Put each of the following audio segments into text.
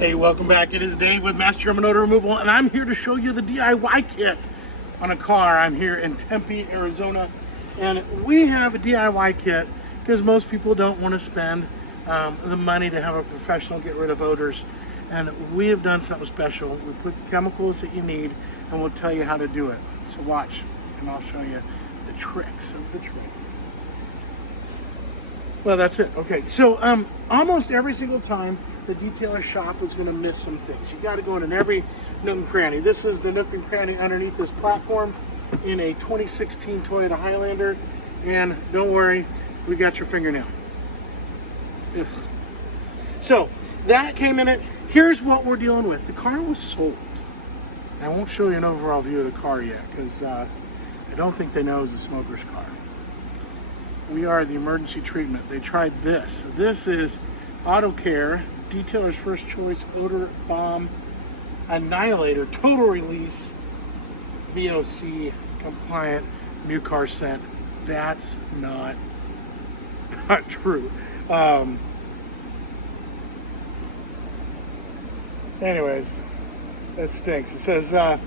Hey, welcome back. It is Dave with Master German Odor Removal, and I'm here to show you the DIY kit on a car. I'm here in Tempe, Arizona, and we have a DIY kit because most people don't want to spend the money to have a professional get rid of odors. And we have done something special. We put the chemicals that you need, and we'll tell you how to do it. So watch, and I'll show you the tricks of the trade. Well, that's it. Okay, so almost every single time the detailer shop is going to miss some things. You got to go in every nook and cranny. This is the nook and cranny underneath this platform in a 2016 Toyota Highlander, and don't worry, we got your fingernail. Ugh. So that came in it. Here's what we're dealing with. The car was sold. I won't show you an overall view of the car yet because I don't think they know it's a smoker's car. We are the emergency treatment. They tried this. This is Auto Care, Detailer's First Choice Odor Bomb Annihilator Total Release VOC compliant new car scent. That's not true. Anyways, that stinks. It says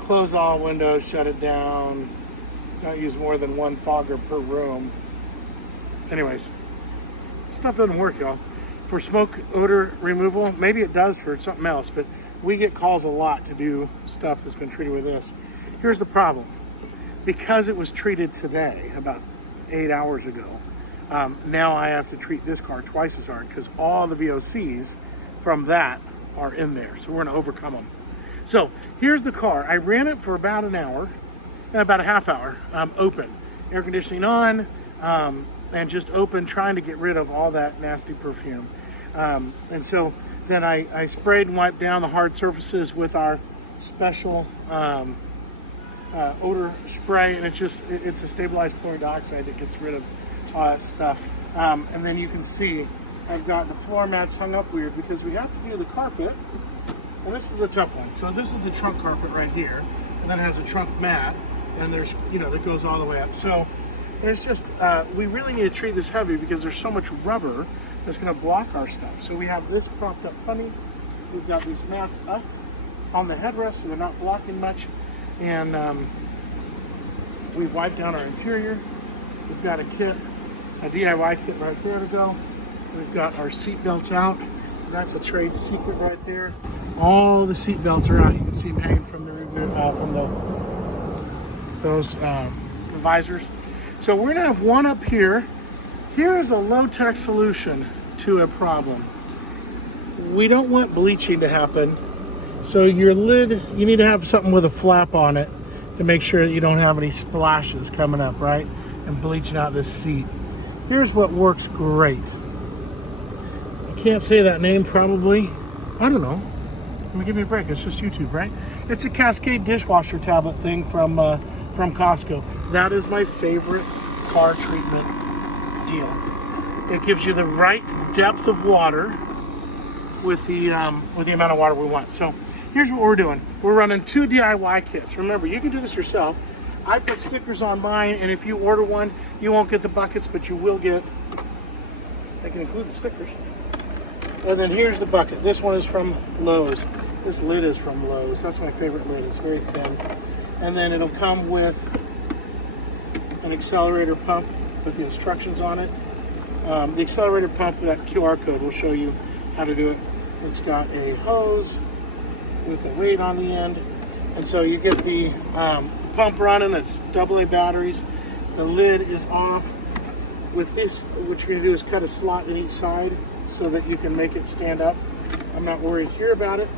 close all windows, shut it down, don't use more than one fogger per room. Anyways, stuff doesn't work, y'all. For smoke odor removal, maybe it does for something else, but we get calls a lot to do stuff that's been treated with this. Here's the problem. Because it was treated today, about 8 hours ago, now I have to treat this car twice as hard because all the VOCs from that are in there. So we're gonna overcome them. So here's the car. I ran it for about an hour, about a half hour, open. Air conditioning on, and just open, trying to get rid of all that nasty perfume. And so then I sprayed and wiped down the hard surfaces with our special odor spray, and it's a stabilized chlorine dioxide that gets rid of all that stuff. And then you can see I've got the floor mats hung up weird because we have to do the carpet, and this is a tough one. So this is the trunk carpet right here, and then it has a trunk mat, and there's, that goes all the way up. So it's just, we really need to treat this heavy because there's so much rubber that's gonna block our stuff. So we have this propped up funny. We've got these mats up on the headrest so they're not blocking much. And we've wiped down our interior. We've got a kit, a DIY kit right there to go. We've got our seat belts out. That's a trade secret right there. All the seat belts are out. You can see them hanging from those visors. So we're gonna have one up here. Here is a low-tech solution to a problem. We don't want bleaching to happen. So your lid, you need to have something with a flap on it to make sure that you don't have any splashes coming up, right? And bleaching out this seat. Here's what works great. I can't say that name probably. I don't know. Let me give me a break. It's just YouTube, right? It's a Cascade dishwasher tablet thing from Costco. That is my favorite car treatment deal. It gives you the right depth of water with the amount of water we want. So here's what we're doing. We're running 2 DIY kits. Remember, you can do this yourself. I put stickers on mine, and if you order one, you won't get the buckets, but you will get, I can include the stickers. And then here's the bucket. This one is from Lowe's. This lid is from Lowe's. That's my favorite lid. It's very thin. And then it'll come with an accelerator pump with the instructions on it. The accelerator pump, that QR code will show you how to do it. It's got a hose with a weight on the end. And so you get the pump running. It's AA batteries. The lid is off. With this, what you're gonna do is cut a slot in each side so that you can make it stand up. I'm not worried here about it.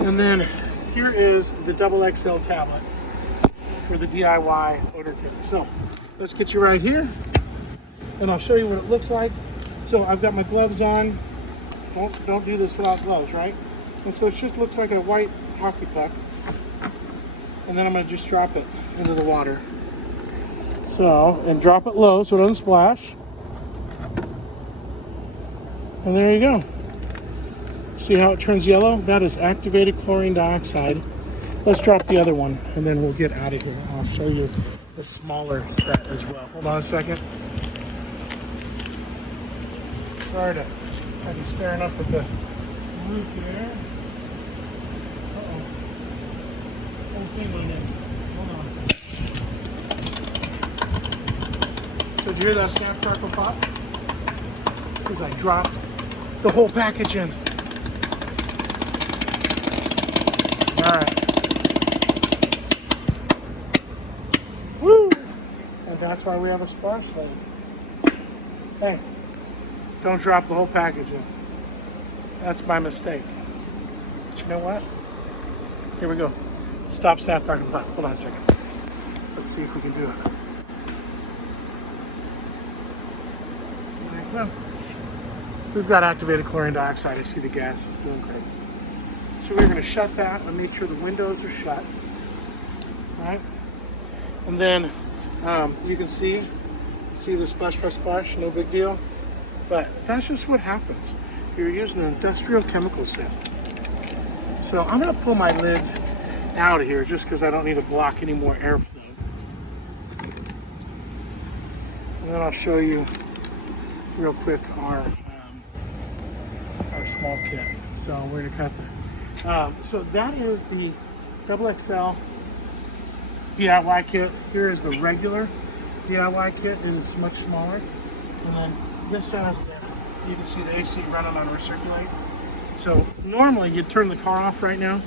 And then here is the XXL tablet for the DIY odor kit. So let's get you right here and I'll show you what it looks like. So I've got my gloves on. Don't do this without gloves, right? And so it just looks like a white hockey puck. And then I'm gonna just drop it into the water. So, and drop it low so it doesn't splash. And there you go. See how it turns yellow? That is activated chlorine dioxide. Let's drop the other one and then we'll get out of here. I'll show you the smaller set as well. Hold on a second. Sorry to have you staring up at the roof here. Uh-oh. Whole thing on there. Hold on. So did you hear that snap, crackle, pop? It's because I dropped the whole package in. Alright. Woo! And that's why we have a splash zone. Hey, don't drop the whole package in. That's my mistake. But you know what? Here we go. Stop, snap, crackle, pop. Hold on a second. Let's see if we can do it. Well, we've got activated chlorine dioxide. I see the gas is doing great. So we're going to shut that and make sure the windows are shut. All right. And then you can see the splash, press, splash, no big deal. But that's just what happens. You're using an industrial chemical set. So I'm going to pull my lids out of here just because I don't need to block any more airflow. And then I'll show you real quick our small kit. So we're going to cut that. So that is the XXL DIY kit. Here is the regular DIY kit. It is much smaller. And then this has you can see the AC running on recirculate. So normally you'd turn the car off right now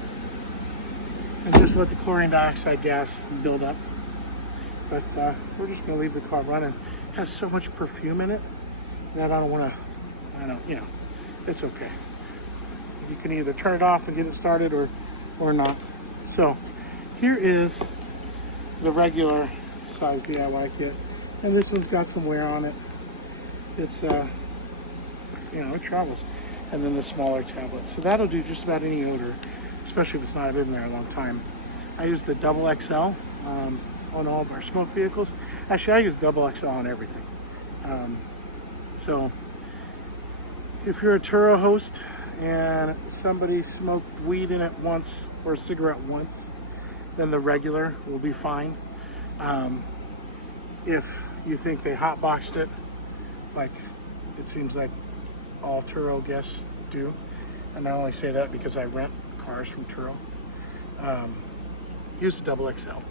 and just let the chlorine dioxide gas build up. But we're just going to leave the car running. It has so much perfume in it that I don't want to, it's okay. You can either turn it off and get it started or not. So here is the regular size DIY kit. And this one's got some wear on it. It's, it travels. And then the smaller tablet. So that'll do just about any odor, especially if it's not been there a long time. I use the XXL on all of our smoke vehicles. Actually, I use XXL on everything. So if you're a Turo host and somebody smoked weed in it once or a cigarette once, then the regular will be fine. If you think they hotboxed it, like it seems like all Turo guests do, and I only say that because I rent cars from Turo, use the XXL.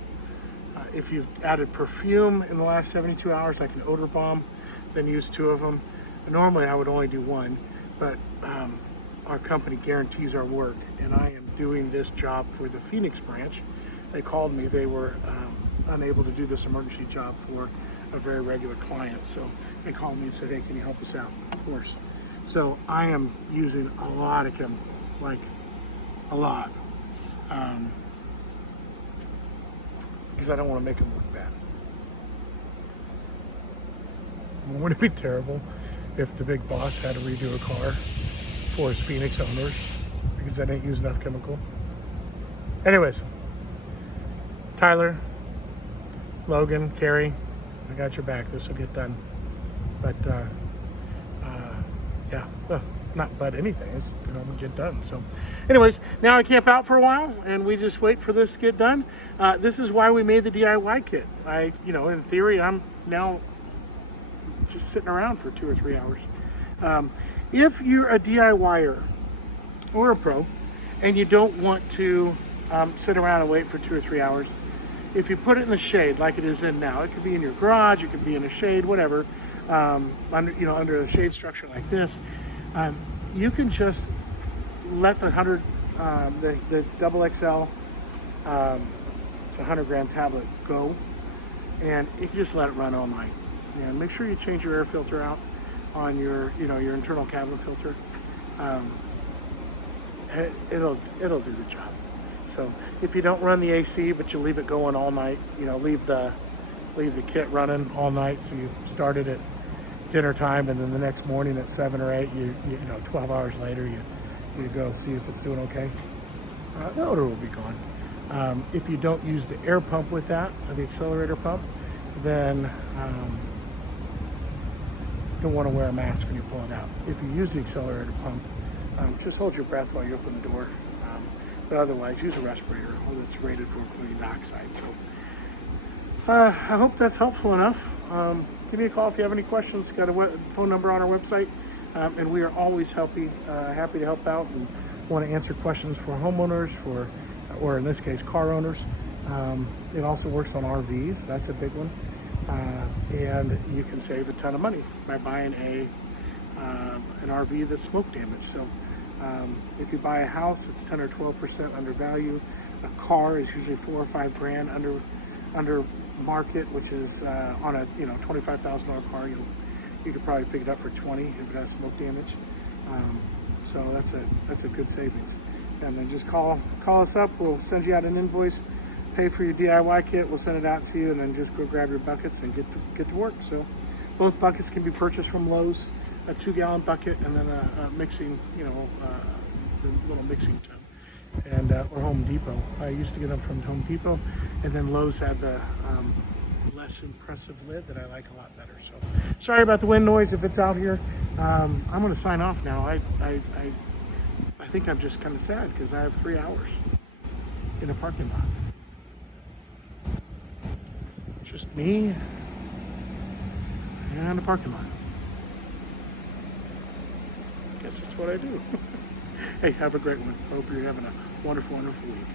If you've added perfume in the last 72 hours, like an odor bomb, then use 2 of them. Normally I would only do 1, but our company guarantees our work, and I am doing this job for the Phoenix branch. They called me. They were unable to do this emergency job for a very regular client, so they called me and said, hey, can you help us out? Of course. So I am using a lot of chemical, like a lot, because I don't want to make them look bad. Wouldn't it be terrible if the big boss had to redo a car for his Phoenix owners because I didn't use enough chemical? Anyways, Tyler, Logan, Carrie, I got your back. This will get done. But yeah, well, not but anything. It's gonna get done. So, anyways, now I camp out for a while and we just wait for this to get done. This is why we made the DIY kit. In theory, I'm now just sitting around for 2 or 3 hours. If you're a DIYer or a pro and you don't want to sit around and wait for 2 or 3 hours, if you put it in the shade like it is in now, it could be in your garage, it could be in a shade, whatever, under a shade structure like this, you can just let the the XXL, it's a 100-gram tablet, go, and you can just let it run all night. And make sure you change your air filter out on your internal cabin filter. It'll do the job. So if you don't run the AC but you leave it going all night, leave the kit running all night. So you start it at dinner time, and then the next morning at 7 or 8, 12 hours later, you go see if it's doing okay. The odor will be gone. If you don't use the air pump with that, or the accelerator pump, then you'll want to wear a mask when you pull it out. If you use the accelerator pump, just hold your breath while you open the door. But otherwise, use a respirator that's rated for chlorine dioxide. So I hope that's helpful enough. Give me a call if you have any questions. Got a phone number on our website. and we are always happy to help out and want to answer questions for homeowners, or in this case, car owners. It also works on RVs. That's a big one. And you can save a ton of money by buying an RV that's smoke damaged. So if you buy a house, it's 10 or 12% under value. A car is usually $4 or $5 grand under market, which is on a $25,000 car, you could probably pick it up for 20 if it has smoke damage. So that's a good savings. And then just call us up. We'll send you out an invoice, pay for your DIY kit. We'll send it out to you, and then just go grab your buckets and get to work. So both buckets can be purchased from Lowe's, a 2-gallon bucket, and then a mixing, the little mixing tub, and or Home Depot. I used to get them from Home Depot, and then Lowe's had the less impressive lid that I like a lot better. So sorry about the wind noise if it's out here. I'm going to sign off now. I think I'm just kind of sad because I have 3 hours in a parking lot. Just me and a parking lot. Guess that's what I do. Hey, have a great one. Hope you're having a wonderful, wonderful week.